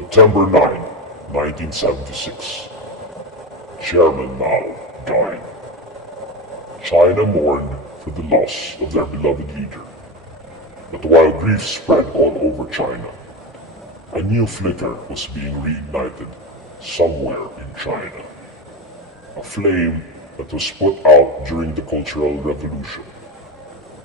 September 9, 1976. Chairman Mao died. China mourned for the loss of their beloved leader. But while grief spread all over China, a new flicker was being reignited somewhere in China. A flame that was put out during the Cultural Revolution.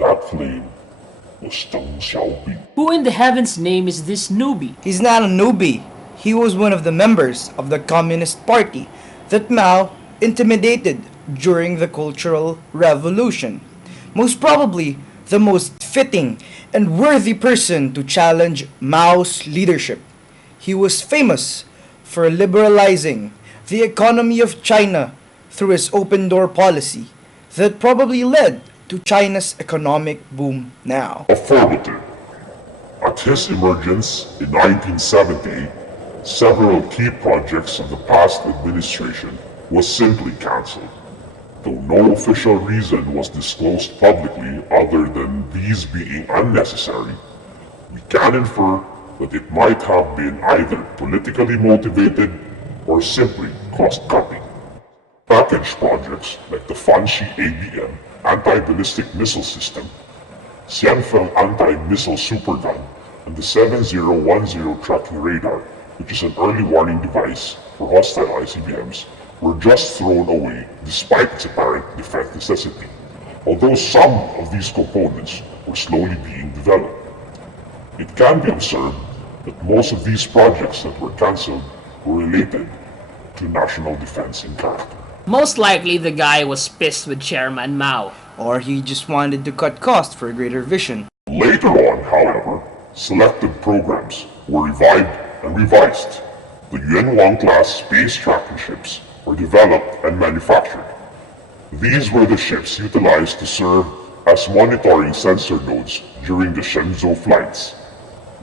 That flame was Deng Xiaoping. Who in the heaven's name is this newbie? He's not a newbie. He was one of the members of the Communist Party that Mao intimidated during the Cultural Revolution. Most probably the most fitting and worthy person to challenge Mao's leadership. He was famous for liberalizing the economy of China through his open door policy that probably led to China's economic boom now. Affirmative. At his emergence in 1978, several key projects of the past administration was simply cancelled. Though no official reason was disclosed publicly other than these being unnecessary, we can infer that it might have been either politically motivated or simply cost-cutting. Package projects like the Fanxi ABM anti-ballistic missile system, Xianfeng anti-missile supergun, and the 7010 tracking radar, which is an early warning device for hostile ICBMs, were just thrown away despite its apparent defense necessity, although some of these components were slowly being developed. It can be observed that most of these projects that were cancelled were related to national defense in character. Most likely the guy was pissed with Chairman Mao. Or he just wanted to cut costs for greater vision. Later on, however, selected programs were revived and revised. The Yuanwang class space tracking ships were developed and manufactured. These were the ships utilized to serve as monitoring sensor nodes during the Shenzhou flights.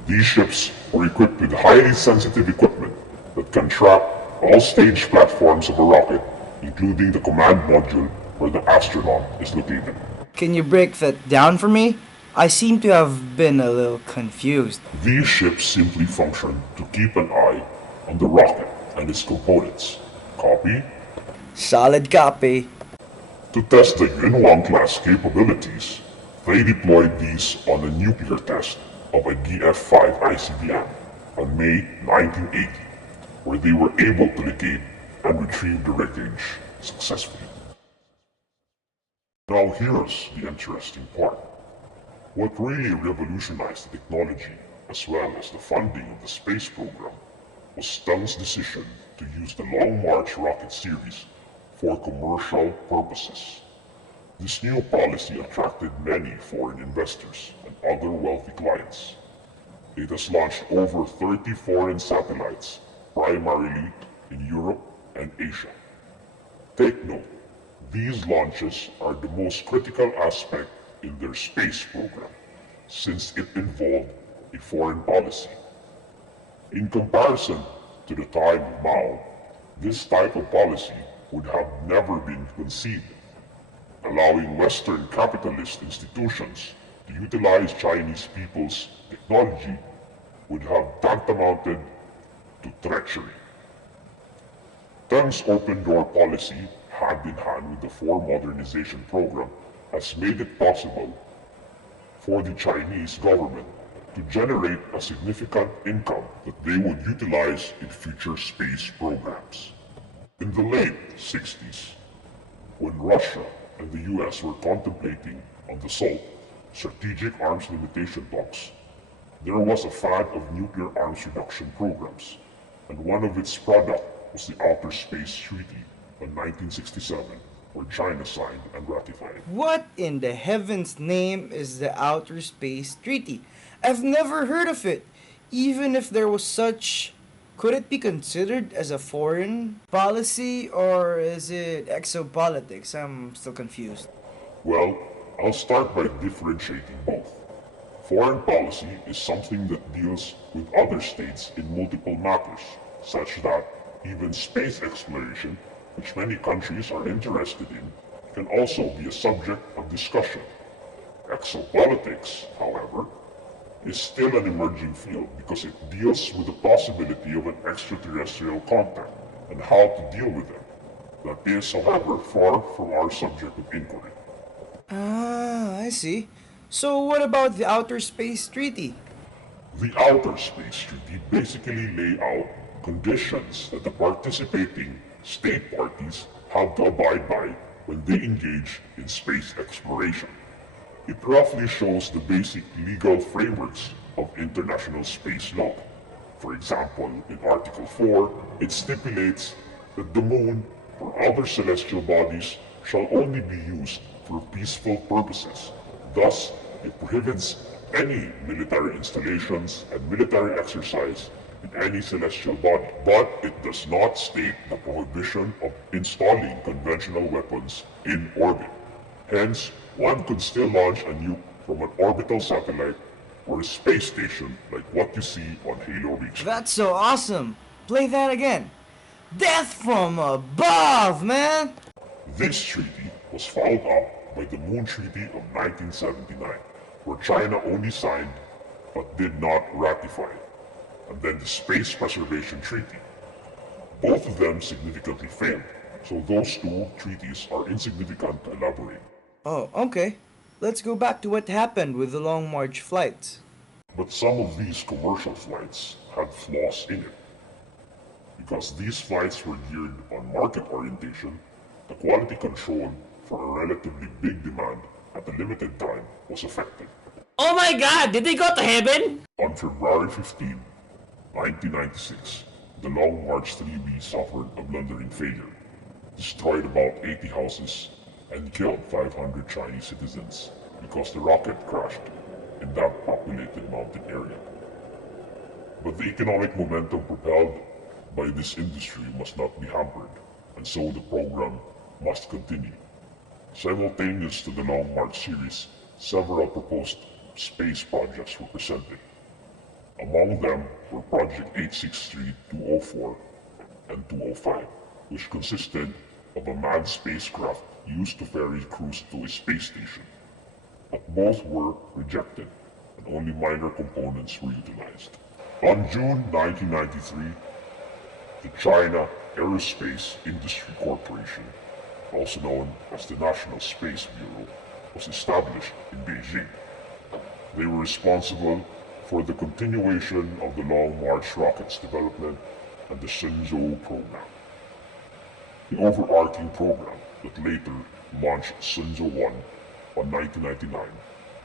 These ships were equipped with highly sensitive equipment that can track all stage platforms of a rocket, including the command module where the astronaut is located. Can you break that down for me? I seem to have been a little confused. These ships simply function to keep an eye on the rocket and its components. Copy? Solid copy. To test the Yunhuang class capabilities, they deployed these on a nuclear test of a DF-5 ICBM on May 1980, where they were able to locate and retrieve the wreckage successfully. Now here's the interesting part. What really revolutionized the technology, as well as the funding of the space program, was Deng's decision to use the Long March rocket series for commercial purposes. This new policy attracted many foreign investors and other wealthy clients. It has launched over 30 foreign satellites, primarily in Europe and Asia. Take note, these launches are the most critical aspect in their space program, since it involved a foreign policy. In comparison to the time of Mao, this type of policy would have never been conceived. Allowing Western capitalist institutions to utilize Chinese people's technology would have tantamounted to treachery. Deng's open door policy, hand in hand with the four modernization program, has made it possible for the Chinese government to generate a significant income that they would utilize in future space programs. In the late 60s, when Russia and the US were contemplating on the SALT, Strategic Arms Limitation talks, there was a fad of nuclear arms reduction programs, and one of its products was the Outer Space Treaty in 1967, where China signed and ratified. What in the heaven's name is the Outer Space Treaty? I've never heard of it. Even if there was such, could it be considered as a foreign policy or is it exopolitics? I'm still confused. Well, I'll start by differentiating both. Foreign policy is something that deals with other states in multiple matters, such that even space exploration, which many countries are interested in, can also be a subject of discussion. Exopolitics, however, is still an emerging field because it deals with the possibility of an extraterrestrial contact and how to deal with them. That is, however, far from our subject of inquiry. Ah, I see. So what about the Outer Space Treaty? The Outer Space Treaty basically lay out conditions that the participating state parties have to abide by when they engage in space exploration. It roughly shows the basic legal frameworks of international space law. For example, in Article 4, it stipulates that the moon or other celestial bodies shall only be used for peaceful purposes. Thus, it prohibits any military installations and military exercise in any celestial body, but it does not state the prohibition of installing conventional weapons in orbit. Hence, one could still launch a nuke from an orbital satellite or a space station like what you see on Halo Reach. That's so awesome! Play that again. Death from above, man! This treaty was followed up by the Moon Treaty of 1979, where China only signed but did not ratify, and then the Space Preservation Treaty. Both of them significantly failed, so those two treaties are insignificant to elaborate. Oh, okay. Let's go back to what happened with the Long March flights. But some of these commercial flights had flaws in it. Because these flights were geared on market orientation, the quality control for a relatively big demand at a limited time was affected. Oh my god, did they go to heaven? On February 15, 1996, the Long March 3B suffered a blundering failure, destroyed about 80 houses, and killed 500 Chinese citizens because the rocket crashed in that populated mountain area. But the economic momentum propelled by this industry must not be hampered, and so the program must continue. Simultaneous to the Long March series, several proposed space projects were presented. Among them were Project 863-204 and 205, which consisted of a manned spacecraft used to ferry crews to a space station. But both were rejected, and only minor components were utilized. On June 1993, the China Aerospace Industry Corporation, also known as the National Space Bureau, was established in Beijing. They were responsible for the continuation of the Long March rocket's development and the Shenzhou program. The overarching program that later launched Shenzhou 1 on 1999,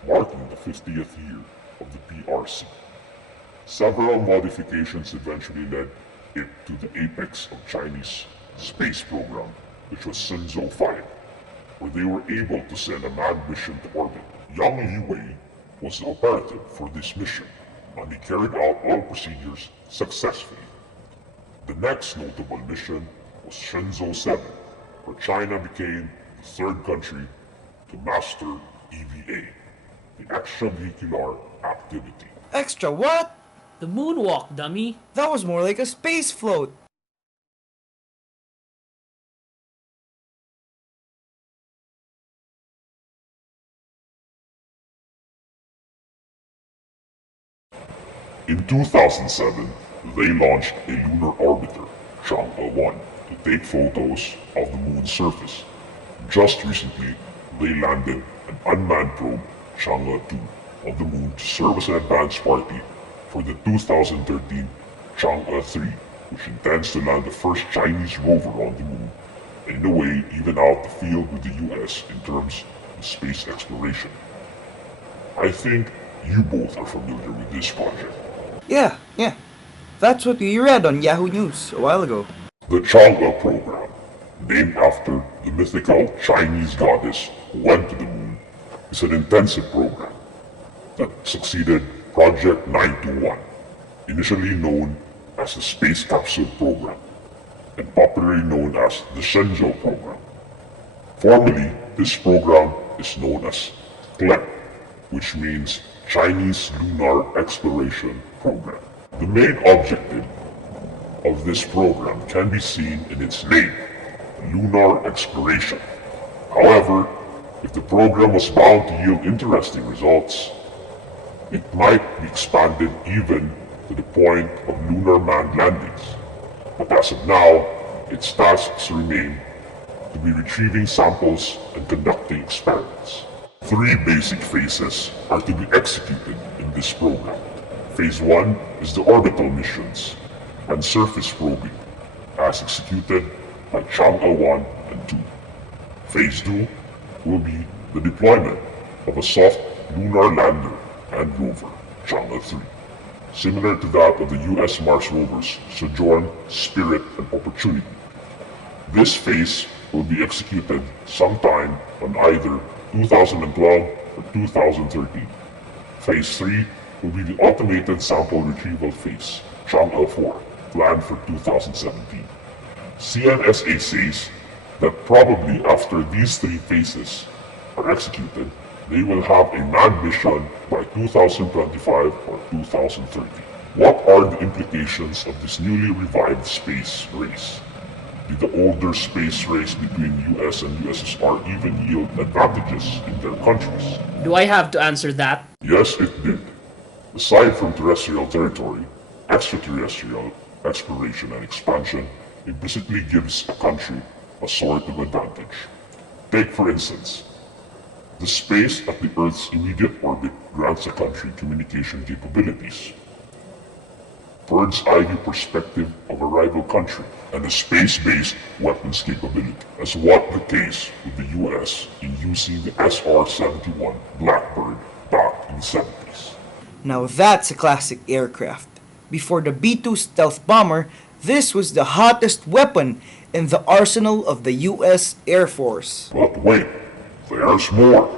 marking the 50th year of the PRC. Several modifications eventually led it to the apex of Chinese space program, which was Shenzhou 5, where they were able to send a manned mission to orbit. Yang Yiwei was the operative for this mission, and he carried out all procedures successfully. The next notable mission was Shenzhou 7, where China became the third country to master EVA, the extravehicular activity. Extra what? The moonwalk, dummy. That was more like a space float. In 2007, they launched a lunar orbiter, Chang'e 1, to take photos of the moon's surface. Just recently, they landed an unmanned probe, Chang'e 2, on the moon to serve as an advance party for the 2013 Chang'e 3, which intends to land the first Chinese rover on the moon, and in a way even out the field with the US in terms of space exploration. I think you both are familiar with this project. Yeah. That's what we read on Yahoo News a while ago. The Chang'e program, named after the mythical Chinese goddess who went to the moon, is an intensive program that succeeded Project 921, initially known as the Space Capsule Program, and popularly known as the Shenzhou Program. Formally, this program is known as CLEP, which means Chinese Lunar Exploration Program. The main objective of this program can be seen in its name, lunar exploration. However, if the program was bound to yield interesting results, It might be expanded even to the point of lunar manned landings, but as of now, its tasks remain to be retrieving samples and conducting experiments. Three basic phases are to be executed in this program. Phase 1 is the orbital missions and surface probing, as executed by Chang'e 1 and 2. Phase 2 will be the deployment of a soft lunar lander and rover, Chang'e 3, similar to that of the US Mars rovers Sojourn, Spirit, and Opportunity. This phase will be executed sometime on either 2012 or 2013. Phase 3 will be the automated sample retrieval phase, Chang'e 4, planned for 2017. CNSA says that probably after these three phases are executed, they will have a manned mission by 2025 or 2030. What are the implications of this newly revived space race? Did the older space race between US and USSR even yield advantages in their countries? Do I have to answer that? Yes, it did. Aside from terrestrial territory, extraterrestrial exploration and expansion implicitly gives a country a sort of advantage. Take for instance, the space at the Earth's immediate orbit grants a country communication capabilities, bird's eye view perspective of a rival country, and a space-based weapons capability, as was the case with the US in using the SR-71 Blackbird back in the 70s. Now that's a classic aircraft. Before the B-2 stealth bomber, this was the hottest weapon in the arsenal of the US Air Force. But wait, there's more.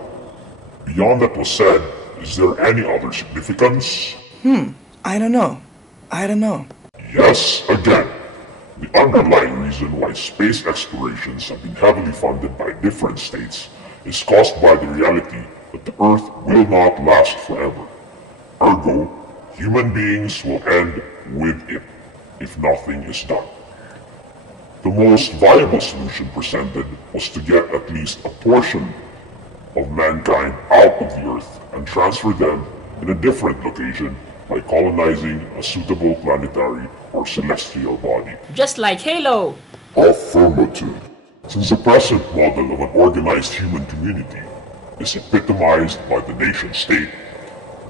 Beyond that was said, is there any other significance? I don't know. Yes, again. The underlying reason why space explorations have been heavily funded by different states is caused by the reality that the Earth will not last forever. Ergo, human beings will end with it if nothing is done. The most viable solution presented was to get at least a portion of mankind out of the Earth and transfer them in a different location by colonizing a suitable planetary or celestial body. Just like Halo! Affirmative. Since the present model of an organized human community is epitomized by the nation-state,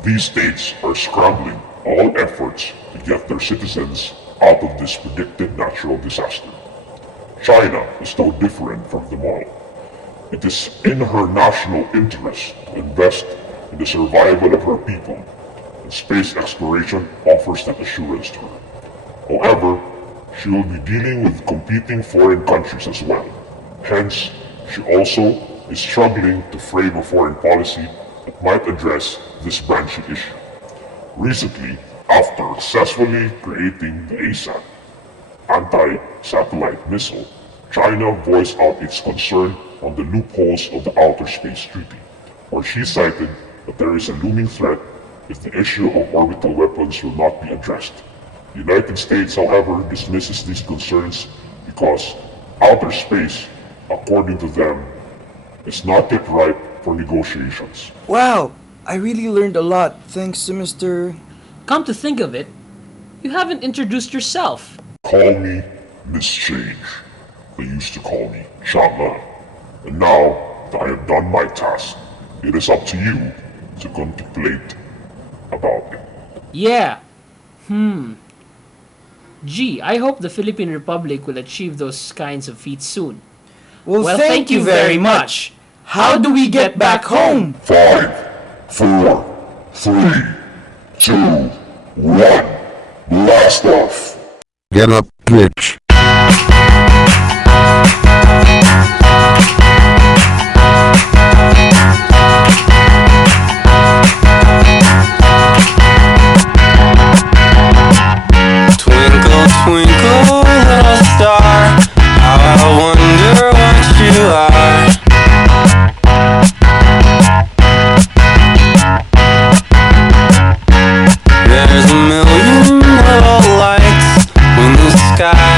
these states are scrambling all efforts to get their citizens out of this predicted natural disaster. China is no different from them all. It is in her national interest to invest in the survival of her people, and space exploration offers that assurance to her. However, she will be dealing with competing foreign countries as well. Hence, she also is struggling to frame a foreign policy that might address this branching issue. Recently, after successfully creating the ASAT, anti-satellite missile, China voiced out its concern on the loopholes of the Outer Space Treaty, where she cited that there is a looming threat if the issue of orbital weapons will not be addressed. The United States, however, dismisses these concerns because outer space, according to them, is not yet ripe for negotiations. Wow, I really learned a lot thanks to Mr. Come to think of it, you haven't introduced yourself. Call me Miss Change. They used to call me Chang'e. And now that I have done my task, it is up to you to contemplate about it. Yeah. Gee, I hope the Philippine Republic will achieve those kinds of feats soon. Well, thank you very much. How do we get back home? 5, 4, 3, 2, 1. Blast off! Get up, bitch. Twinkle, twinkle, little star, how I wonder what you are. There's a million little lights when the sky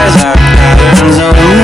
eyes are patterns on